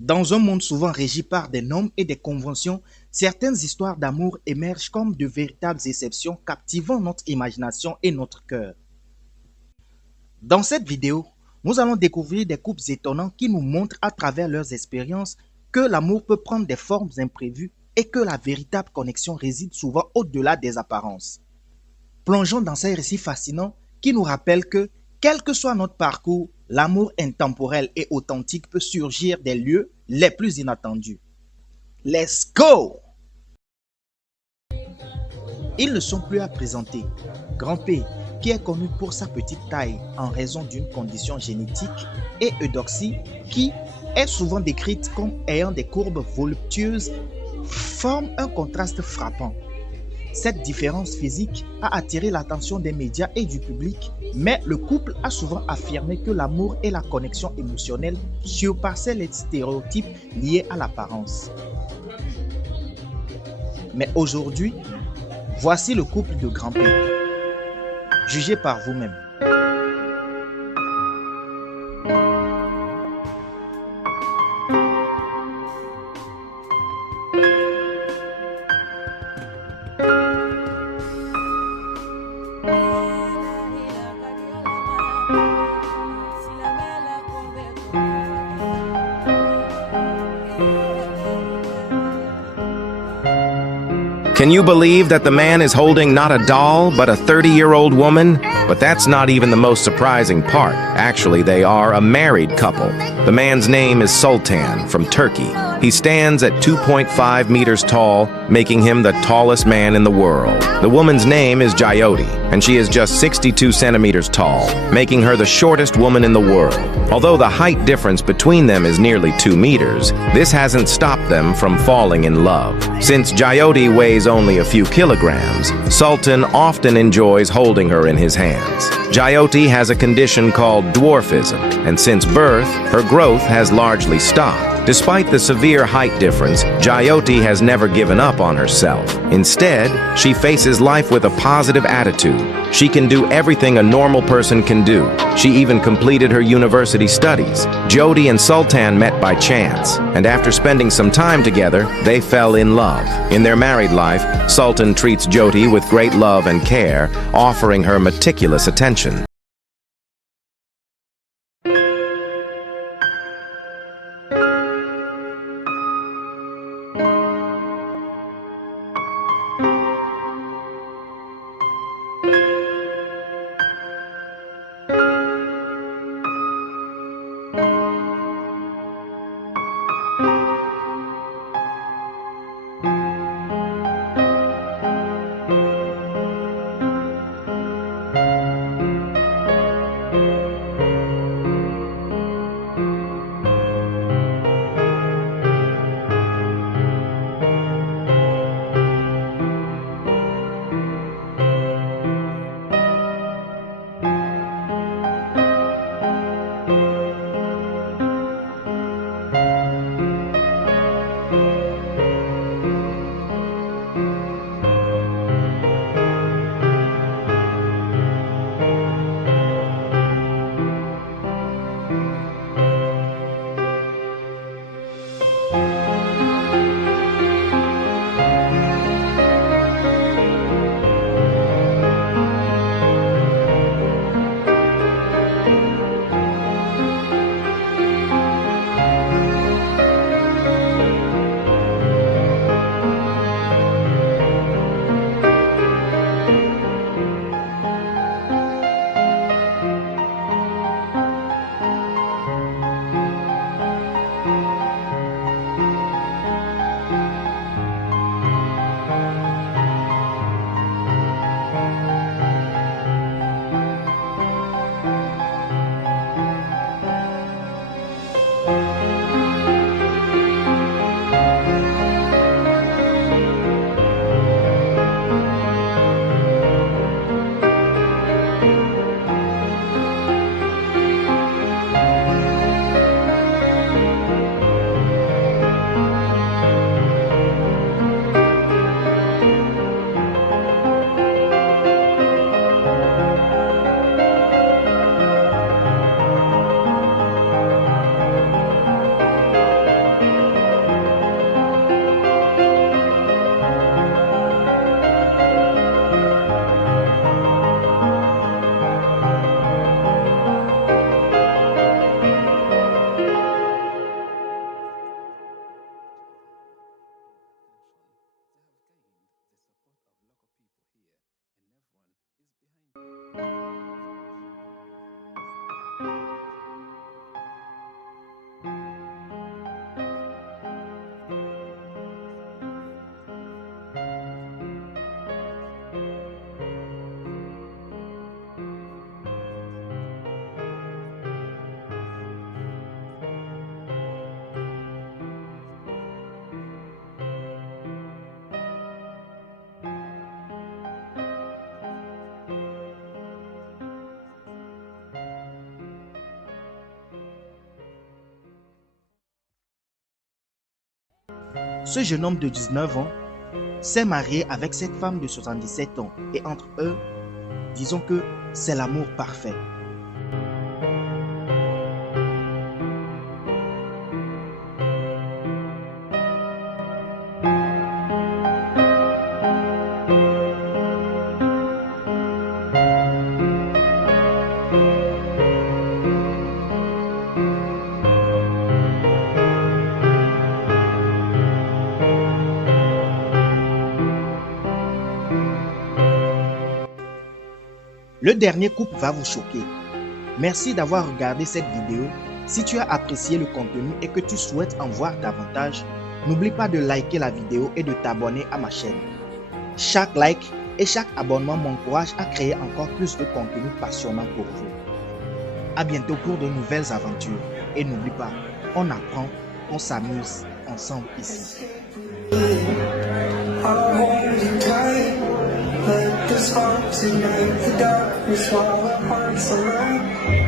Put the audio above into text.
Dans un monde souvent régi par des normes et des conventions, certaines histoires d'amour émergent comme de véritables exceptions captivant notre imagination et notre cœur. Dans cette vidéo, nous allons découvrir des couples étonnants qui nous montrent à travers leurs expériences que l'amour peut prendre des formes imprévues et que la véritable connexion réside souvent au-delà des apparences. Plongeons dans ces récits fascinants qui nous rappellent que, quel que soit notre parcours, l'amour intemporel et authentique peut surgir des lieux les plus inattendus. Let's go! Ils ne sont plus à présenter. Grand P, qui est connu pour sa petite taille en raison d'une condition génétique, et Eudoxie, qui est souvent décrite comme ayant des courbes voluptueuses, forment un contraste frappant. Cette différence physique a attiré l'attention des médias et du public, mais le couple a souvent affirmé que l'amour et la connexion émotionnelle surpassaient les stéréotypes liés à l'apparence. Mais aujourd'hui, voici le couple de Grand P. Jugez par vous-même. Can you believe that the man is holding not a doll, but a 30-year-old woman? But that's not even the most surprising part. Actually, they are a married couple. The man's name is Sultan from Turkey. He stands at 2.5 meters tall, making him the tallest man in the world. The woman's name is Jayoti, and she is just 62 centimeters tall, making her the shortest woman in the world. Although the height difference between them is nearly 2 meters, this hasn't stopped them from falling in love. Since Jayoti weighs only a few kilograms, Sultan often enjoys holding her in his hands. Jayoti has a condition called dwarfism, and since birth, her growth has largely stopped. Despite the severe height difference, Jayoti has never given up on herself. Instead, she faces life with a positive attitude. She can do everything a normal person can do. She even completed her university studies. Jyoti and Sultan met by chance, and after spending some time together, they fell in love. In their married life, Sultan treats Jyoti with great love and care, offering her meticulous attention. Ce jeune homme de 19 ans s'est marié avec cette femme de 77 ans et entre eux, disons que c'est l'amour parfait. Le dernier couple va vous choquer. Merci d'avoir regardé cette vidéo. Si tu as apprécié le contenu et que tu souhaites en voir davantage, n'oublie pas de liker la vidéo et de t'abonner à ma chaîne. Chaque like et chaque abonnement m'encourage à créer encore plus de contenu passionnant pour vous. À bientôt pour de nouvelles aventures. Et n'oublie pas, on apprend, on s'amuse ensemble ici. Let the sparks ignite the darkness while our hearts align.